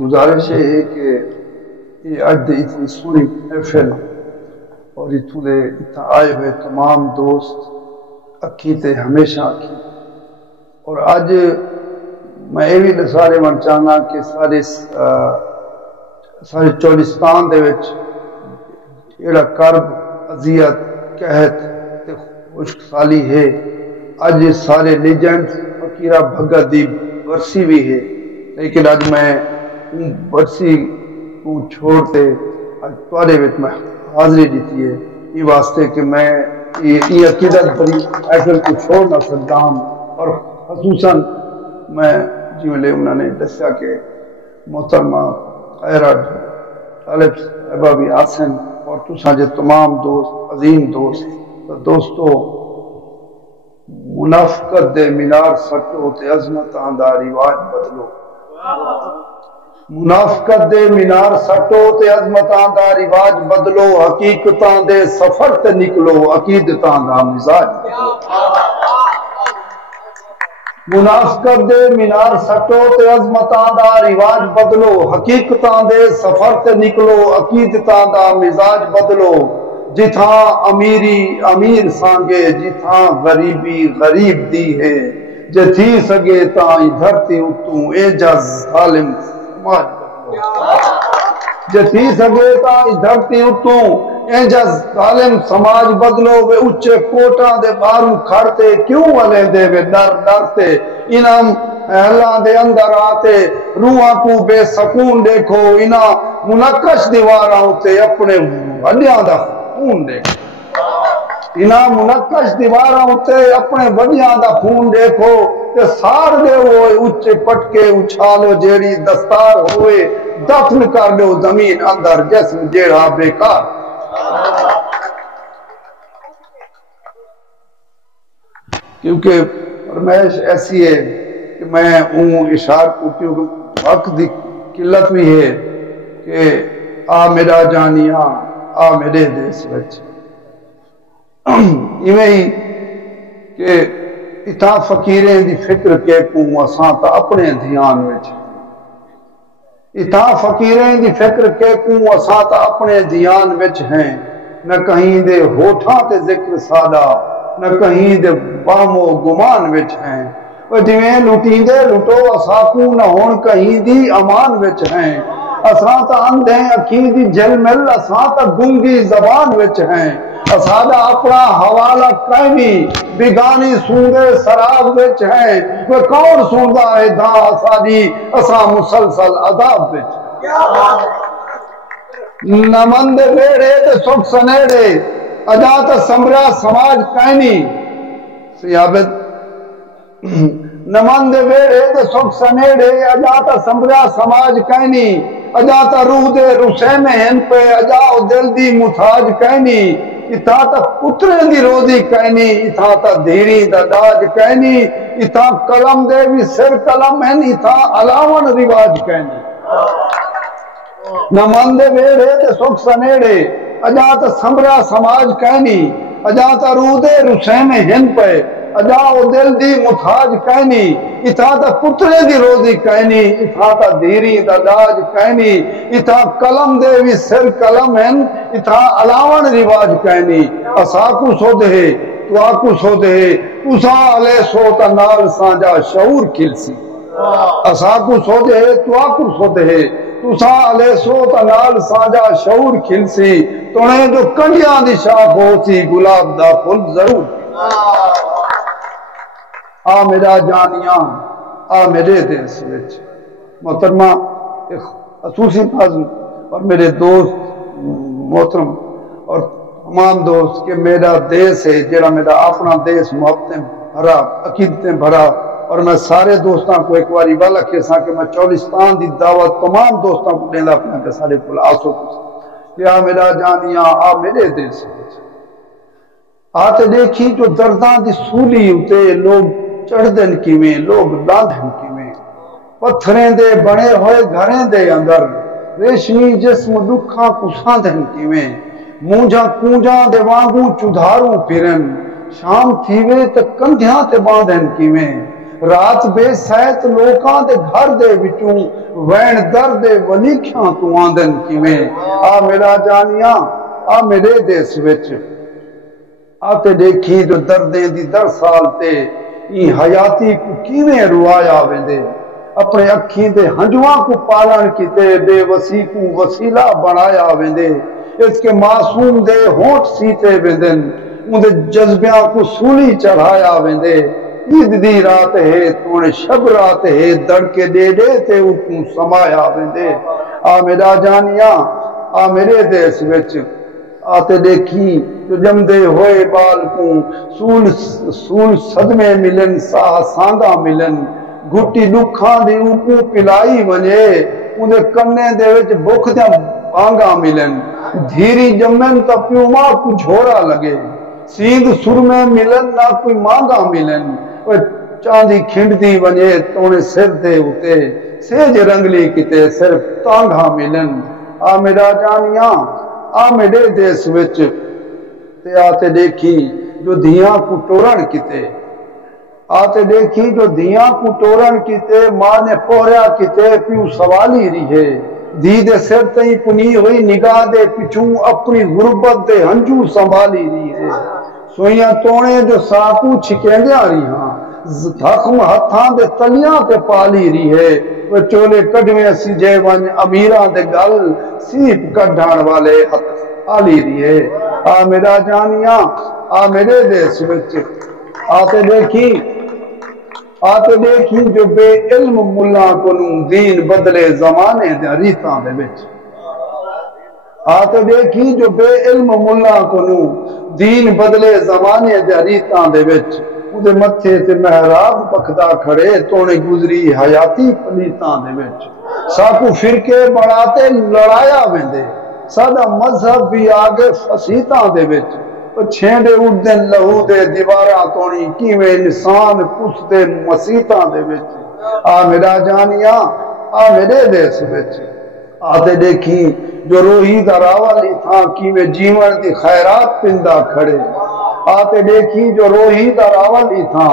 گزارش ہے کہ یہ اج اتنی سونی محفل اور اتوں دے آئے ہوئے تمام دوست اکھی تے ہمیشہ اکھی اور اج میں یہ بھی سارے من چاہنا کہ سارے چولستان دے وچ جڑا کرب اذیت قحط تے خشک سالی ہے اج سارے لیجنڈ فقیرہ بھگت دی برسی بھی ہے لیکن اج میں برسی کو چھوڑتے اج تواڈے وچ میں حاضری دیتی ہے یہ واسطے کہ میں یہ عقیدت بڑی ایسل کو چھوڑ نہ سکتا ہوں اور خصوصاً میں جی میں انہوں نے دسیا کہ محترمہ خیرہ طالب صاحبہ بھی آسن اور تساں جے تمام دوست عظیم دوستو منافقت دے مینار سٹو تے عظمتاں دا رواج بدلو منافقت دے مینار سٹو تے عظمتاں دا رواج بدلو حقیقتاں دے سفر تے نکلو عقیدتاں دا مزاج منافقت دے مینار سٹو تے عظمتاں دا رواج بدلو حقیقتاں دے سفر تے نکلو عقیدتاں دا مزاج بدلو جتھاں امیری امیر سانگے جتھاں غریبی غریب دی ہے جے تھی سگے تاں دھرتی اتوں اے جز ظالم سماج بدلو جے تھی سگے تاں دھرتی اتوں اے جز ظالم سماج بدلو وے اچے کوٹاں دے باروں کھڑتے کیوں والے دے وے ڈر ڈرتے انہاں اللہ دے اندر آتے روحاں کو بے سکون دیکھو انہاں منقش دیواراں تے اپنے وڈیاں دا خون دیکھو انہاں منقش دیواراں تے اپنے وڈیاں دا خون دیکھو تے سار دے ہوئے اچے پٹکے اچھالو جیڑی دستار ہوئے دفن کر دو زمین اندر جسم جیڑا بیکار کیونکہ فرمائش ایسی ہے کہ میں اشار کو کیونکہ وقت دی قلت بھی ہے کہ آ میرا جانیاں آ میرے دیس وچ ایویں ہی کہ اتھا فقیریں دی فکر کے کو اساں تا اپنے دھیان وچ اتھا فقیریں دی فکر کے کو اساں تا اپنے دھیان وچ ہیں نہ کہیں دے ہوٹھاں تے ذکر سادہ نہ کہیں دے بام و گمان وچ ہیں وہ جویں لٹیں دے لٹو اساں کو نہ ہون کہیں دی امان وچ ہیں اساں تا اندھیں اکھیں دی جل مل اساں تا گنگی زبان وچ ہیں اساں دا اپنا حوالہ قائمی بگانی سوندے سراب وچ ہیں وہ کون سوندا ہے دا اساں اساں مسلسل عذاب وچ نمند بیڑے تے سکھ سنیڑے اجات سمرا سماج قائمی سیابت نمند بیڑے تے سکھ سنیڑے اجات سمرا سماج قائمی اجات روح دے رسے میں ہن پہ اجاؤ دل دی متاج قائمی اتھا تا پترے دی روزی کہنی اتھا تا دھیری دا داج کہنی اتھا قلم دے بھی سر قلم ہیں اتھا علاون رواج کہنی نمند بیڑے تے سکھ سنیڑے اجات سمرا سماج کہنی اجات روح دے رسے میں ہن پہ اجاؤ دل دی متاج کہنی اتھا تا پترے دی روزی کہنی اتھا تا دھیری دا داج کہنی اتھا قلم دے بھی سر قلم ہیں اتھا علاون رواج کہنی اسا کو سو دے تو آکو سو دے اسا علیہ سوتا نال سانجا شعور کھلسی اسا کو سو دے تو آکو سو دے تسا علیہ سوتا نال سانجا شعور کھلسی تونے جو کنڈیاں دی شاخ ہو سی گلاب دا پھل ضرور آ میرا جانیاں آ میرے دیس وچ محترمہ ایک خصوصی نظم اور میرے دوست محترم اور تمام دوست کہ میرا دیس ہے جڑا میرا اپنا دیس محبتیں بھرا عقیدتیں بھرا اور میں سارے دوستاں کو ایک باری والا کیسا کہ میں چولستان دی دعوت تمام دوستاں کو دینا اپنا کہ سارے کو آسو کہ آ میرا جانیاں آ میرے دیس وچ آتے دیکھی جو درداں دی سولی ہوتے لوگ چڑھ دن کیویں لوگ لاندھن کیویں پتھریں دے بنے ہوئے گھریں دے اندر ریشمی جسم دکھاں کساں دن کیویں مونجاں کونجاں دے وانگوں چدھاروں پھرن شام تھیوے تے کندھیاں تے باندھن کیویں رات بے سہت لوکاں دے گھر دے وچوں وین در دے ولیکھاں تو آندن کیویں آ میرا جانیاں آ میرے دیس وچ آتے دیکھی جو دردیں دی در سال تے این حیاتی کو کیویں روایا ویندے اپنے اکھیں دے ہنجواں کو پالن کیتے بے وسی کو وسیلہ بنایا ویندے اس کے معصوم دے ہونٹ سیتے ویندن ان دے جذبیاں کو سولی چڑھایا ویندے عید دی رات ہے تونے شب رات ہے دڑ کے دے دے تے اتوں سمایا ویندے آ میرا جانیاں آ میرے دیس وچ آتے دیکھی جو جمدے ہوئے بال کو سول صدمے ملن ساہ سانگا ملن گھٹی دکھاں دی اوپو پلائی ونجے اندے کنے دے وچ بکھ دیا بانگا ملن دھیری جمن تا پیوما کو جھوڑا لگے سیند سر میں ملن نہ کوئی مانگا ملن چاندی کھنڈ دی ونجے تونے سر دے ہوتے سیج رنگلی کتے صرف تانگا ملن آ میرا جانیاں آ میرے دیس وچ تے آتے دیکھی جو دھیاں کو ٹورن کتے آتے دیکھی جو دھیاں کو ٹورن کتے ماں نے پوریا کتے پیو سوالی رہے دھی دے سر تئی پنی ہوئی نگاہ دے پچھوں اپنی غربت دے ہنجو سنبھالی رہے سوئیاں توڑے جو ساکو چھکیندیاں رہاں دھکم ہتھاں دے تلیاں تے پالی رہے وہ چولے کڈویں سی جے ون امیراں دے گل سیپ کڈھان والے ہتھ آلی رہے آ میرا جانیاں آ میرے دیس وچ آتے دیکھی جو بے علم ملا کنوں دین بدلے زمانے دے ریتاں دے وچ آتے دیکھی جو بے علم ملا کنوں دین بدلے زمانے دے ریتاں دے وچ اودے متھے تے محراب پکھدا کھڑے تونے گزری حیاتی پلیتاں دے وچ ساکو فرقے بناتے لڑایا ویندے ساڈا مذہب بھی آگے فسیتاں دے وچ چھینڈے اڑدن لہو دے دیواراں تونی کیویں انسان کس دے مسیتاں دے وچ آ میرا جانیاں آ میرے دیس وچ آتے دیکھی جو روحی دا راولی تھا کیویں جیون دی خیرات پندا کھڑے آتے دیکھی جو روحی دا راولی تھا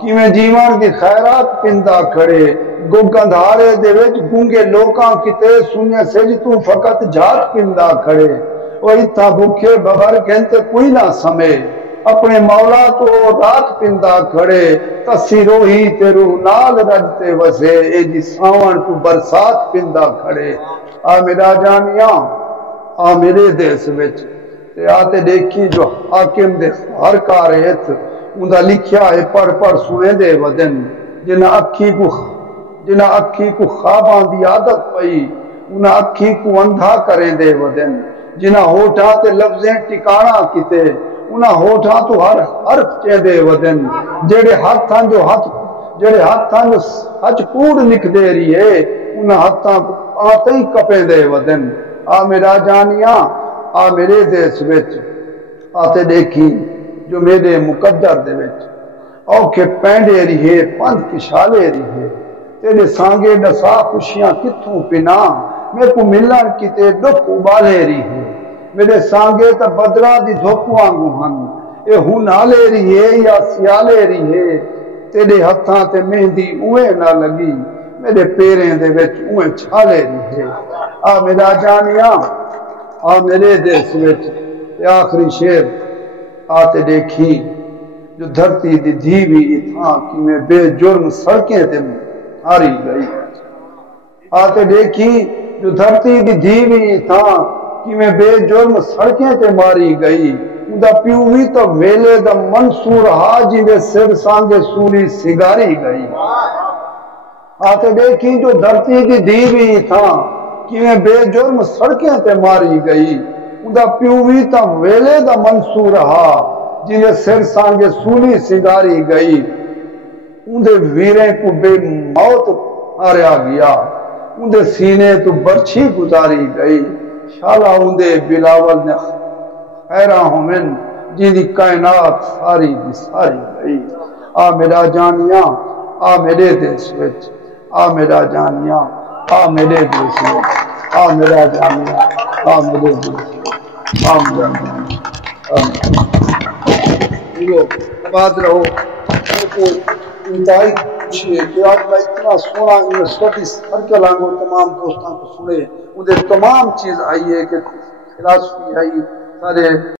کیویں جیون دی خیرات پندا کھڑے گندھارے دے وچ گونگے لوکاں کتے سنیا سج تو فقط جھاٹ پندا کھڑے وہ اتھا بھوکے بغیر گھنتے کوئی نہ سمے اپنے مولا تو رات پندا کھڑے تسی روحی تے روح نال رجتے وسے اے جی ساون تو برسات پندا کھڑے آ میرا جانیاں آ میرے دیس وچ تے آتے دیکھی جو حاکم دے ہر کاریت اندہ لکھیا ہے پڑھ سنے دے ودن جنہ اکھی کو خواباں دی عادت پئی انہ اکھی کو اندھا کریں دے ودن جنہ ہوٹھاں تے لفظیں ٹکانا کیتے انہ ہوٹھاں تو ہر حرف چے دے ودن جڑے ہاتھاں جو ہچ کوڑ لکھ دے رہی ہے انہ ہاتھاں آتے ہی کپیں دے ودن آ میرا جانیاں آ میرے دیس وچ آتے دیکھی جو میرے مقدر دے وچ اوکھے پینڈے رہے پند کشالے رہے تیرے سانگے ڈسا خوشیاں کتھوں پنا میرے کو ملن کتے دکھ ابالے رہے میرے سانگے تا بدرا دی دھوپواں گوہن اے ہنالے رہے یا سیالے رہے تیرے ہتھاں تے مہندی اوے نہ لگی میرے پیریں دے وچ اوے چھالے رہے آ میرا جانیاں آ میرے دیس وچ آخری شعر آتے دیکھی جو دھرتی دی دھیوی تھا کہ میں بے جرم سڑکیں تے ہاری گئی آتے دیکھی جو دھرتی دی دھیوی تھا کہ میں بے جرم سڑکیں تے ماری گئی دا پیوی تو ویلے دا منصور حاجی دے سر سانگے سوری سگاری گئی آتے دیکھی جو دھرتی دی دھیوی تھا کہ میں بے جرم سڑکیں تے ماری گئی دا پیوی تا ویلے دا منصور ہا جنہیں سر سانگے سولی سنگاری گئی اندے ویریں کو بے موت آریا گیا اندے سینے تو برچھی گزاری گئی شالا اندے بلاول نے خیرہ ہومن جنہی کائنات ساری دی ساری گئی آ میرا جانیاں آ میرے دیس وچ آ میرا جانیاں آ میرے دیس وچ آ میرا جانیاں آ میرے دیس وچ آمین آمین آباد رہو انتہائی پوچھیے کہ آج میں اتنا سونا اسٹڈی سرکل آنگو تمام دوستوں کو سنے، انہیں تمام چیز آئی ہے کہ فلاسفی آئی، سارے